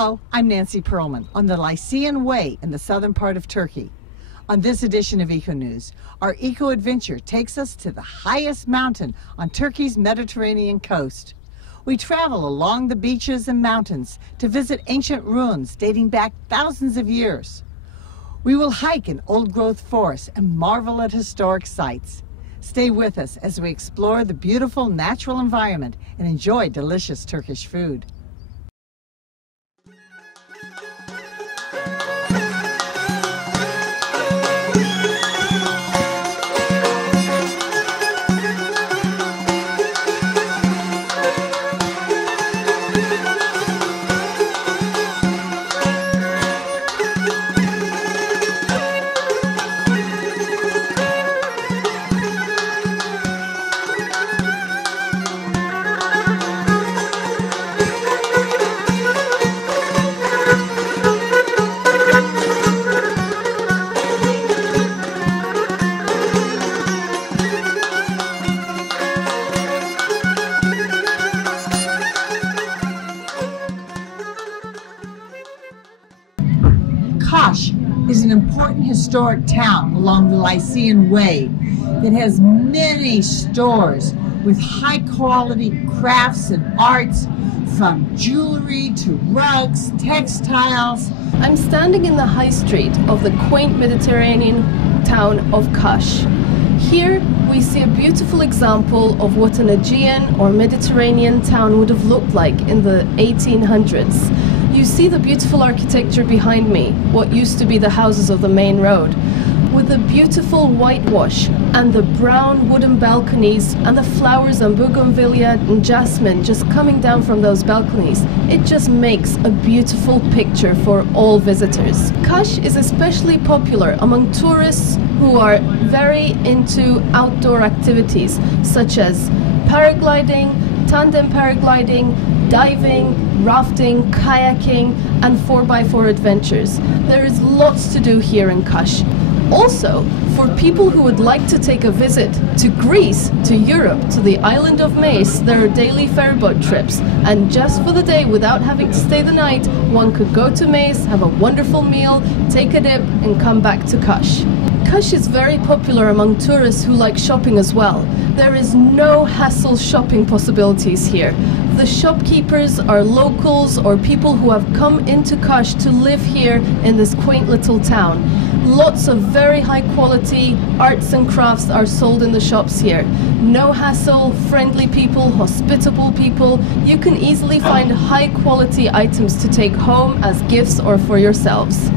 Hello, I'm Nancy Perlman on the Lycian Way in the southern part of Turkey. On this edition of ECONEWS, our eco-adventure takes us to the highest mountain on Turkey's Mediterranean coast. We travel along the beaches and mountains to visit ancient ruins dating back thousands of years. We will hike in old-growth forests and marvel at historic sites. Stay with us as we explore the beautiful natural environment and enjoy delicious Turkish food. Kaş is an important historic town along the Lycian Way that has many stores with high-quality crafts and arts, from jewelry to rugs, textiles. I'm standing in the high street of the quaint Mediterranean town of Kaş. Here we see a beautiful example of what an Aegean or Mediterranean town would have looked like in the 1800s. You see the beautiful architecture behind me, what used to be the houses of the main road, with the beautiful whitewash and the brown wooden balconies and the flowers and bougainvillea and jasmine just coming down from those balconies. It just makes a beautiful picture for all visitors. Kaş is especially popular among tourists who are very into outdoor activities such as paragliding, tandem paragliding, diving, rafting, kayaking, and 4x4 adventures. There is lots to do here in Kaş. Also, for people who would like to take a visit to Greece, to Europe, to the island of Mace, there are daily ferryboat trips. And just for the day, without having to stay the night, one could go to Mace, have a wonderful meal, take a dip, and come back to Kaş. Kaş is very popular among tourists who like shopping as well. There is no hassle shopping possibilities here. The shopkeepers are locals or people who have come into Kaş to live here in this quaint little town. Lots of very high quality arts and crafts are sold in the shops here. No hassle, friendly people, hospitable people. You can easily find high quality items to take home as gifts or for yourselves.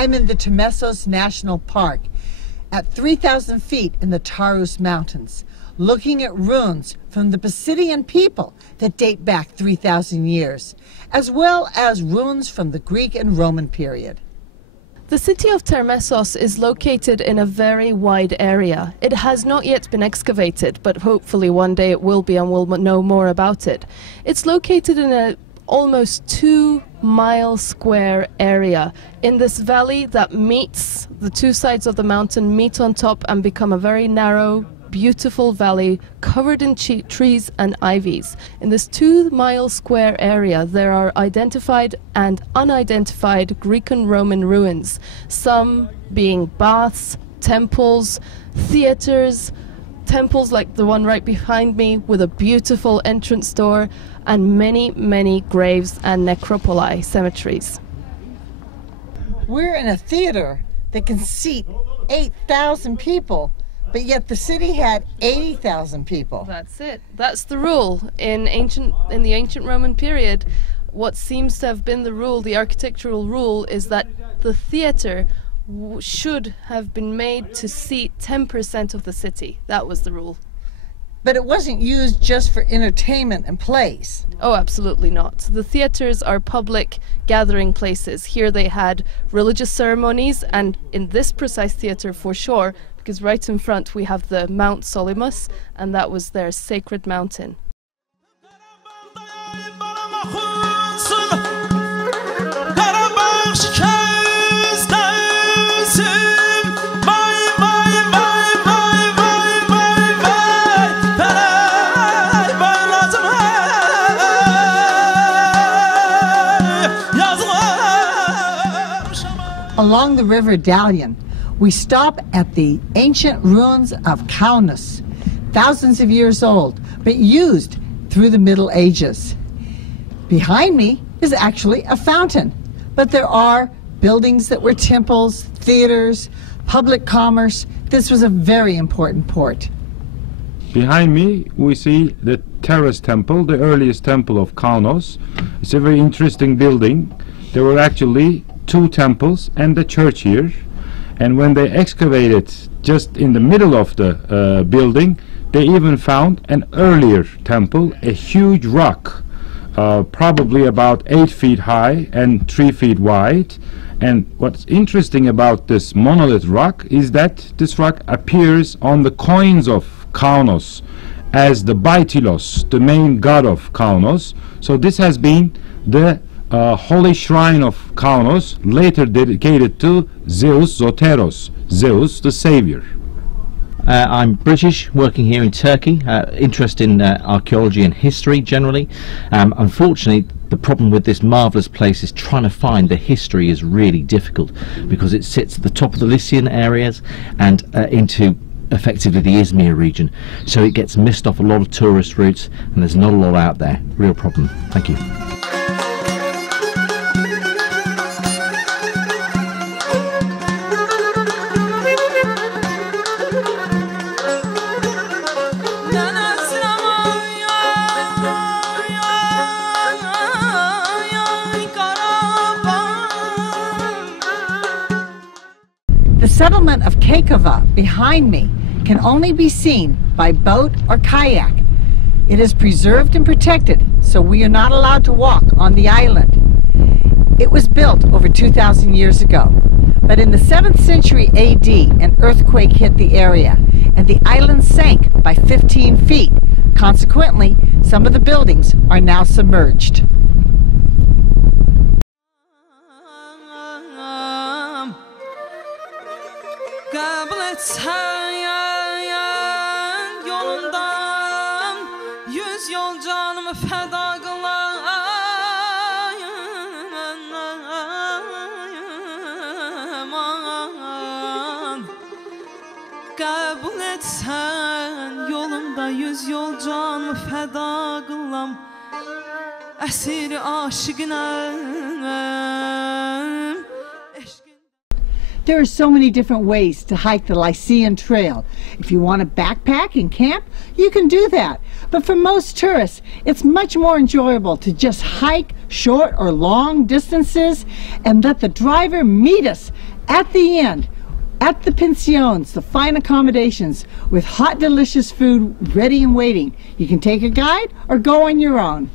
I'm in the Termessos National Park at 3,000 feet in the Taurus Mountains, looking at ruins from the Pisidian people that date back 3,000 years, as well as ruins from the Greek and Roman period. The city of Termessos is located in a very wide area. It has not yet been excavated, but hopefully one day it will be and we'll know more about it. It's located in a almost 2-mile square area in this valley that meets the two sides of the mountain, meet on top and become a very narrow, beautiful valley covered in trees and ivies. In this 2-mile square area there are identified and unidentified Greek and Roman ruins, some being baths, temples, theaters, temples like the one right behind me with a beautiful entrance door, and many, many graves and necropoli, cemeteries. We're in a theater that can seat 8,000 people, but yet the city had 80,000 people. That's it. That's the rule in the ancient Roman period. What seems to have been the rule, the architectural rule, is that the theater should have been made to seat 10% of the city. That was the rule. But it wasn't used just for entertainment and plays. Oh, absolutely not. The theaters are public gathering places. Here they had religious ceremonies, and in this precise theater for sure, because right in front we have the Mount Solymus, and that was their sacred mountain. Along the river Dalyan, we stop at the ancient ruins of ECONEWS, thousands of years old, but used through the Middle Ages. Behind me is actually a fountain, but there are buildings that were temples, theaters, public commerce. This was a very important port. Behind me we see the Terrace Temple, the earliest temple of ECONEWS. It's a very interesting building. There were actually two temples and a church here, and when they excavated just in the middle of the building, they even found an earlier temple, a huge rock, probably about 8 feet high and 3 feet wide. And what's interesting about this monolith rock is that this rock appears on the coins of ECONEWS as the Bytilos, the main god of ECONEWS. So this has been the holy shrine of ECONEWS, later dedicated to Zeus Zoteros, Zeus the Savior. I'm British, working here in Turkey, interested in archaeology and history generally. Unfortunately, the problem with this marvellous place is trying to find the history is really difficult, because it sits at the top of the Lycian areas and into effectively the Izmir region, so it gets missed off a lot of tourist routes, and there's not a lot out there. Real problem. Thank you. The settlement of Kekova behind me can only be seen by boat or kayak. It is preserved and protected, so we are not allowed to walk on the island. It was built over 2,000 years ago, but in the 7th century AD, an earthquake hit the area, and the island sank by 15 feet. Consequently, some of the buildings are now submerged. Kabul etsen yolundan, 100 yol canımı feda kılan. Kabul etsen yolunda 100 yol canımı feda kılan. Esiri aşıkınam. There are so many different ways to hike the Lycian Trail. If you want to backpack and camp, you can do that. But for most tourists, it's much more enjoyable to just hike short or long distances and let the driver meet us at the end, at the pensions, the fine accommodations, with hot, delicious food ready and waiting. You can take a guide or go on your own.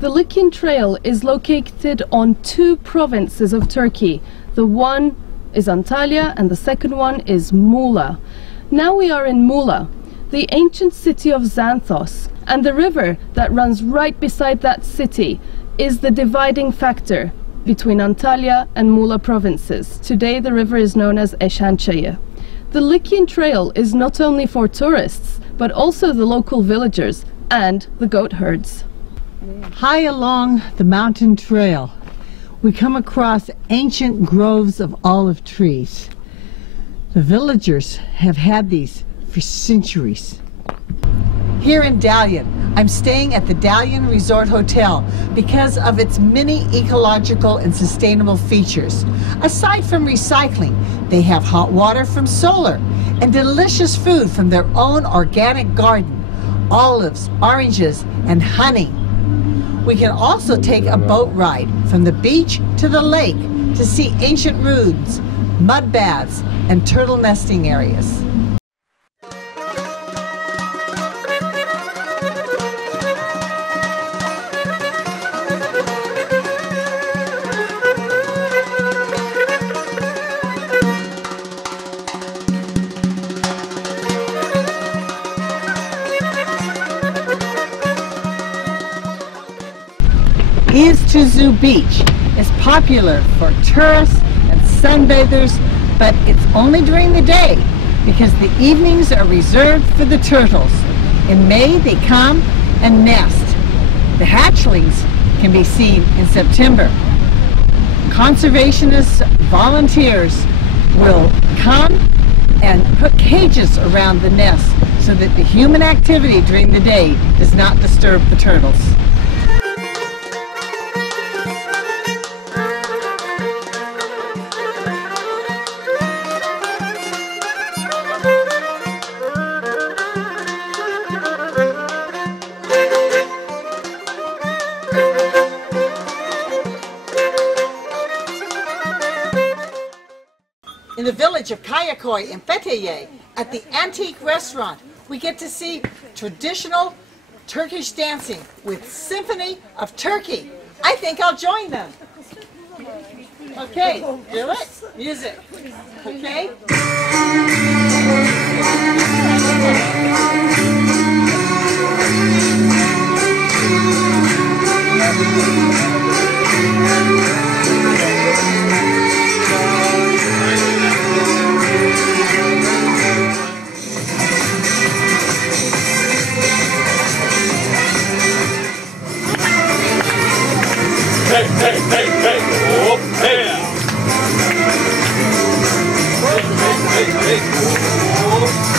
The Lycian Trail is located on 2 provinces of Turkey, The one is Antalya and the second one is Muğla. Now we are in Muğla, the ancient city of Xanthos, and the river that runs right beside that city is the dividing factor between Antalya and Muğla provinces. Today the river is known as Eşançayı. The Lycian Trail is not only for tourists, but also the local villagers and the goat herds. High along the mountain trail, we come across ancient groves of olive trees. The villagers have had these for centuries. Here in Dalyan, I'm staying at the Dalyan Resort Hotel because of its many ecological and sustainable features. Aside from recycling, they have hot water from solar and delicious food from their own organic garden, olives, oranges, and honey. We can also take a boat ride from the beach to the lake to see ancient ruins, mud baths, and turtle nesting areas. İztuzu Beach is popular for tourists and sunbathers, but it's only during the day because the evenings are reserved for the turtles. In May, they come and nest. The hatchlings can be seen in September. Conservationists, volunteers will come and put cages around the nest so that the human activity during the day does not disturb the turtles. In the village of Kayakoy in Fethiye, at the antique restaurant, we get to see traditional Turkish dancing with Symphony of Turkey. I think I'll join them. Okay, do it. Music. Okay? Hey, hey, hey, hey, oh, hey. Hey, hey, hey, oh.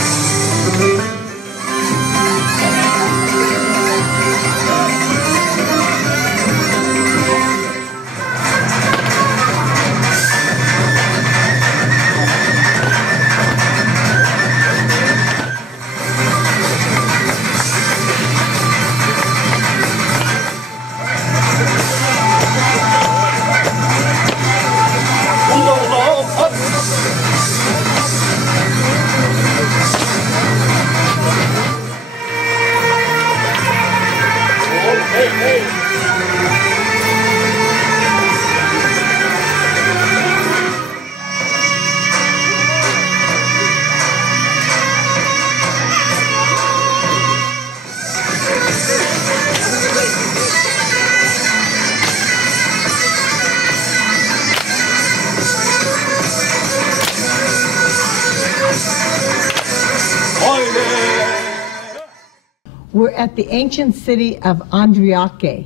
We're at the ancient city of Antalya,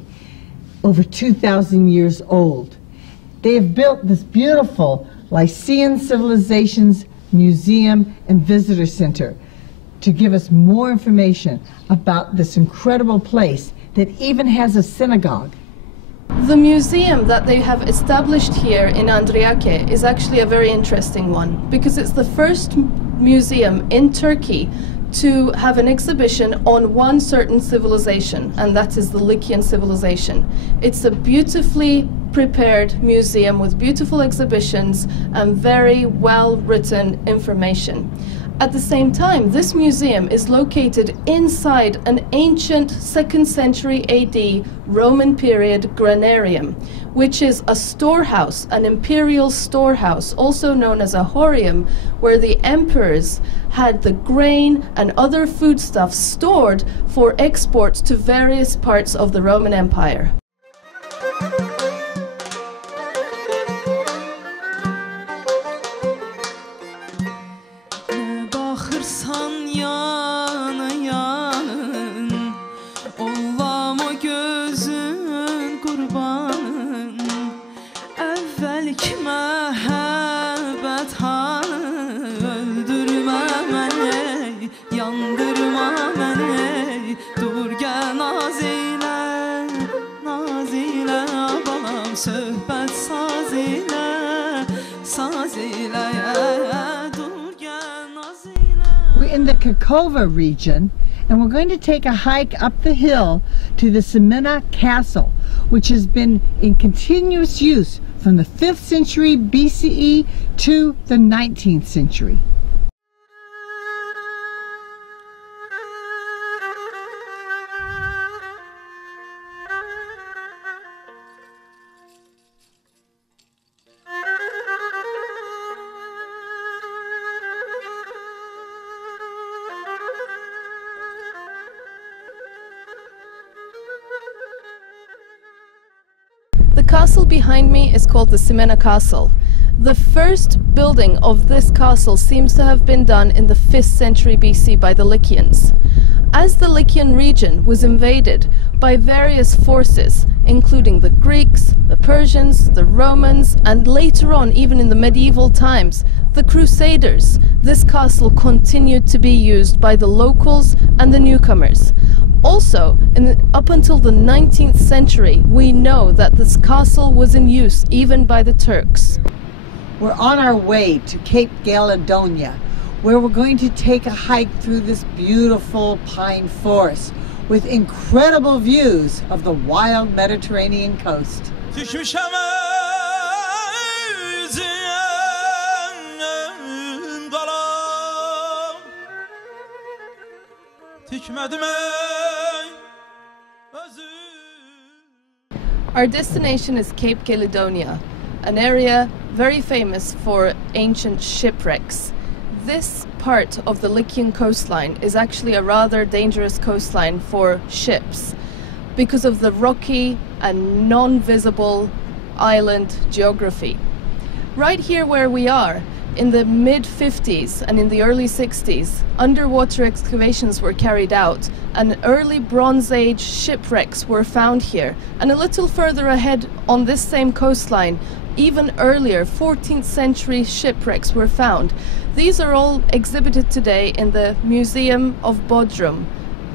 over 2,000 years old. They have built this beautiful Lycian Civilizations Museum and Visitor Center to give us more information about this incredible place that even has a synagogue. The museum that they have established here in Antalya is actually a very interesting one because it's the first museum in Turkey to have an exhibition on one certain civilization, and that is the Lycian civilization. It's a beautifully prepared museum with beautiful exhibitions and very well written information. At the same time, this museum is located inside an ancient 2nd century AD Roman period granarium, which is a storehouse, an imperial storehouse, also known as a horium, where the emperors had the grain and other foodstuffs stored for export to various parts of the Roman Empire. We're in the Kakova region, and we're going to take a hike up the hill to the Semena Castle, which has been in continuous use from the 5th century BCE to the 19th century. The castle behind me is called the Semena Castle. The first building of this castle seems to have been done in the 5th century BC by the Lycians. As the Lycian region was invaded by various forces, including the Greeks, the Persians, the Romans, and later on, even in the medieval times, the Crusaders, this castle continued to be used by the locals and the newcomers. Also, up until the 19th century, we know that this castle was in use even by the Turks. We're on our way to Cape Galedonia, where we're going to take a hike through this beautiful pine forest with incredible views of the wild Mediterranean coast. Our destination is Cape Galedonia, an area very famous for ancient shipwrecks. This part of the Lycian coastline is actually a rather dangerous coastline for ships because of the rocky and non-visible island geography. Right here where we are, in the mid-50s and in the early 60s, underwater excavations were carried out and early Bronze Age shipwrecks were found here. And a little further ahead on this same coastline, even earlier 14th century shipwrecks were found. These are all exhibited today in the Museum of Bodrum,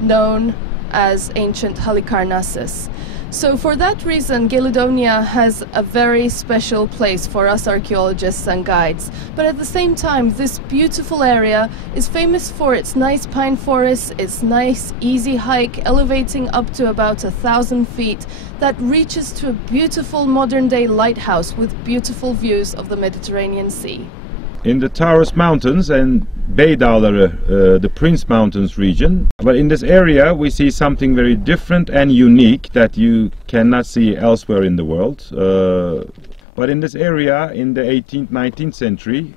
known as Ancient Halicarnassus. So for that reason, Galedonia has a very special place for us archaeologists and guides. But at the same time, this beautiful area is famous for its nice pine forests, its nice easy hike, elevating up to about 1,000 feet, that reaches to a beautiful modern-day lighthouse with beautiful views of the Mediterranean Sea. In the Taurus Mountains and Bey Dağları, the Prince Mountains region. But in this area we see something very different and unique that you cannot see elsewhere in the world. But in this area in the 18th, 19th century,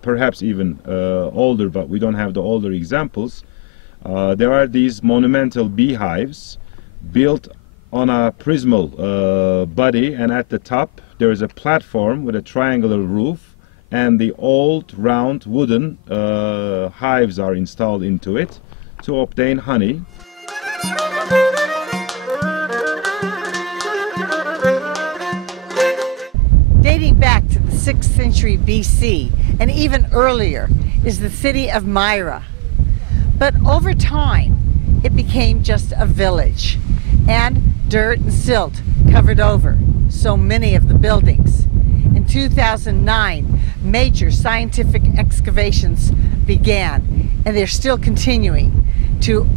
perhaps even older, but we don't have the older examples, there are these monumental beehives built on a prismal body, and at the top there is a platform with a triangular roof, and the old round wooden hives are installed into it to obtain honey. Dating back to the 6th century BC and even earlier is the city of Myra. But over time it became just a village, and dirt and silt covered over so many of the buildings. In 2009, major scientific excavations began, and they're still continuing to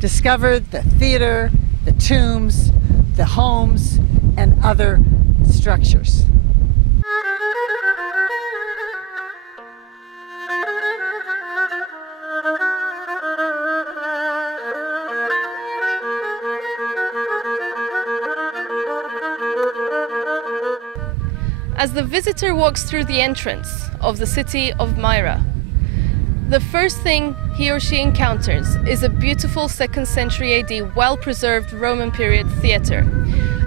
discover the theater, the tombs, the homes, and other structures. As the visitor walks through the entrance of the city of Myra, the first thing he or she encounters is a beautiful 2nd century AD well-preserved Roman period theatre.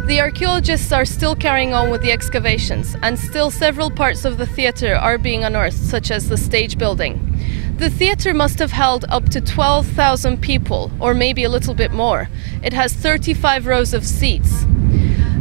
The archaeologists are still carrying on with the excavations, and still several parts of the theatre are being unearthed, such as the stage building. The theatre must have held up to 12,000 people, or maybe a little bit more. It has 35 rows of seats.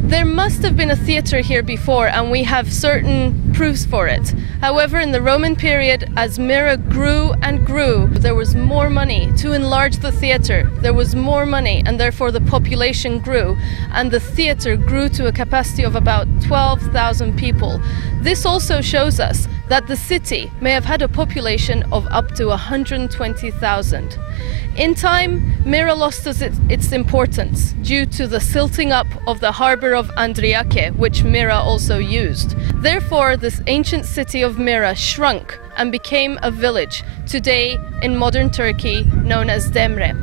There must have been a theatre here before, and we have certain proofs for it. However, in the Roman period, as Myra grew and grew, there was more money to enlarge the theatre. There was more money, and therefore the population grew, and the theatre grew to a capacity of about 12,000 people. This also shows us that the city may have had a population of up to 120,000. In time, Myra lost its importance due to the silting up of the harbour of Andriake, which Myra also used. Therefore, this ancient city of Myra shrunk and became a village, today in modern Turkey known as Demre.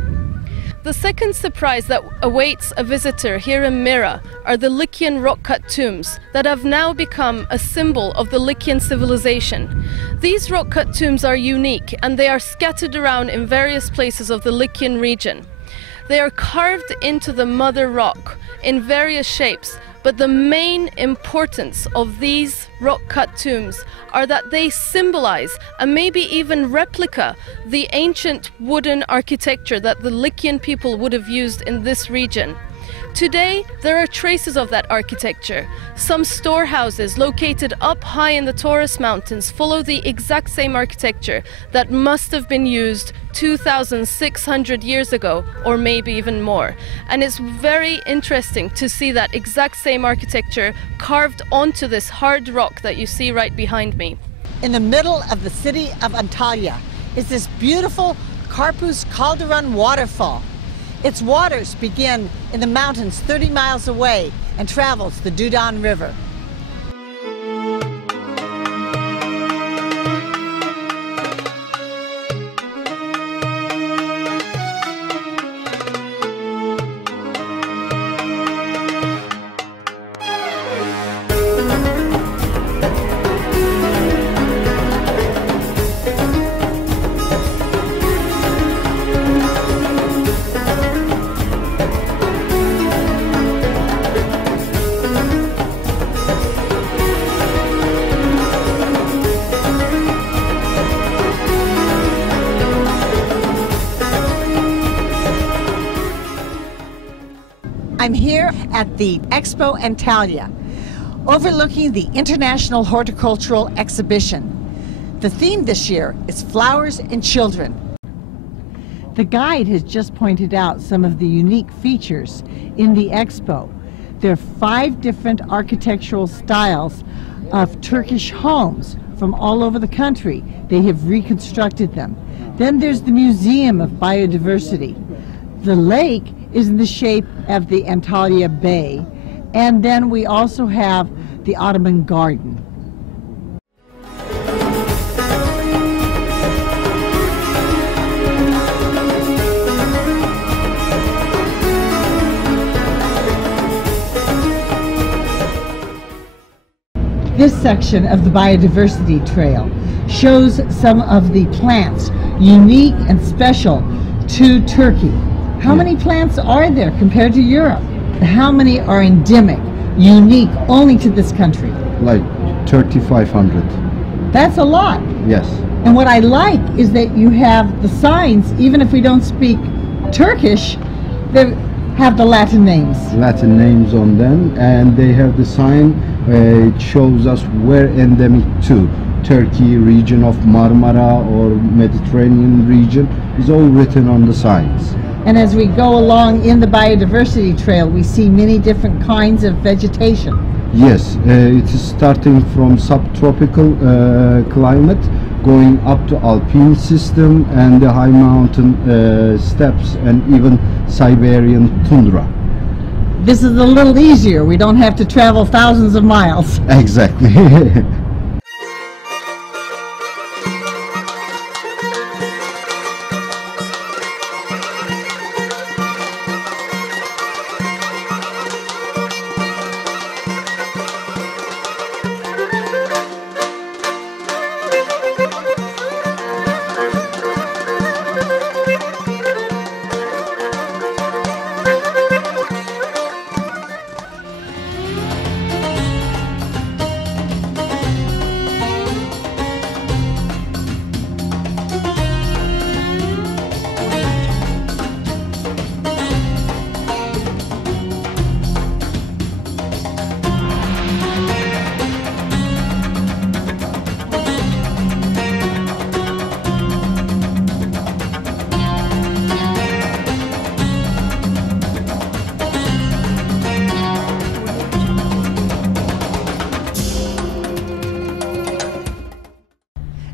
The second surprise that awaits a visitor here in Myra are the Lycian rock-cut tombs that have now become a symbol of the Lycian civilization. These rock-cut tombs are unique, and they are scattered around in various places of the Lycian region. They are carved into the mother rock in various shapes, but the main importance of these rock-cut tombs are that they symbolize, and maybe even replica, the ancient wooden architecture that the Lycian people would have used in this region. Today, there are traces of that architecture. Some storehouses located up high in the Taurus Mountains follow the exact same architecture that must have been used 2,600 years ago, or maybe even more. And it's very interesting to see that exact same architecture carved onto this hard rock that you see right behind me. In the middle of the city of Antalya is this beautiful Karpuz Calderon waterfall. Its waters begin in the mountains 30 miles away and travels the Dudan River. I'm here at the Expo Antalya, overlooking the International Horticultural Exhibition. The theme this year is Flowers and Children. The guide has just pointed out some of the unique features in the expo. There are 5 different architectural styles of Turkish homes from all over the country. They have reconstructed them. Then there's the Museum of Biodiversity. The lake is in the shape of the Antalya Bay, and then we also have the Ottoman Garden. This section of the Biodiversity Trail shows some of the plants unique and special to Turkey. How many plants are there compared to Europe? How many are endemic, unique only to this country? Like 3,500. That's a lot. Yes. And what I like is that you have the signs, even if we don't speak Turkish, they have the Latin names. Latin names on them, and they have the sign. It shows us where endemic to. Turkey, region of Marmara or Mediterranean region is all written on the signs. And as we go along in the biodiversity trail, we see many different kinds of vegetation. Yes, it is starting from subtropical climate, going up to alpine system and the high mountain steppes and even Siberian tundra. This is a little easier. We don't have to travel thousands of miles. Exactly.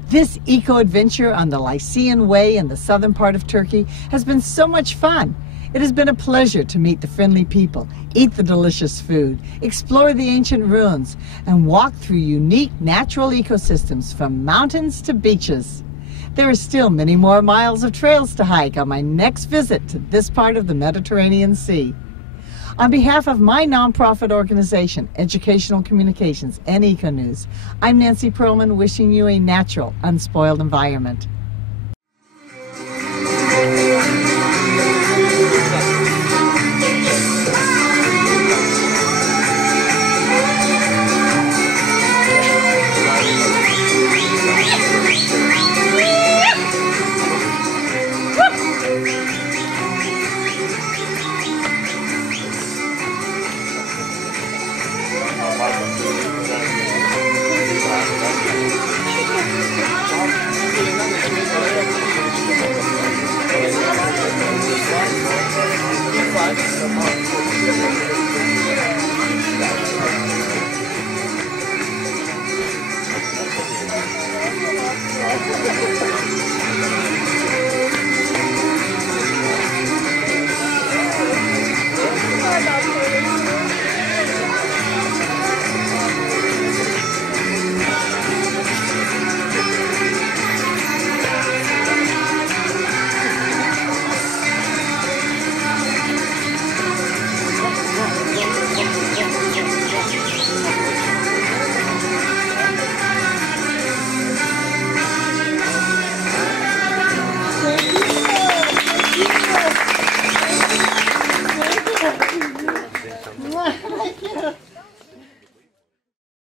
This eco-adventure on the Lycian Way in the southern part of Turkey has been so much fun. It has been a pleasure to meet the friendly people, eat the delicious food, explore the ancient ruins, and walk through unique natural ecosystems from mountains to beaches. There are still many more miles of trails to hike on my next visit to this part of the Mediterranean Sea. On behalf of my nonprofit organization, Educational Communications and ECONEWS, I'm Nancy Perlman, wishing you a natural, unspoiled environment.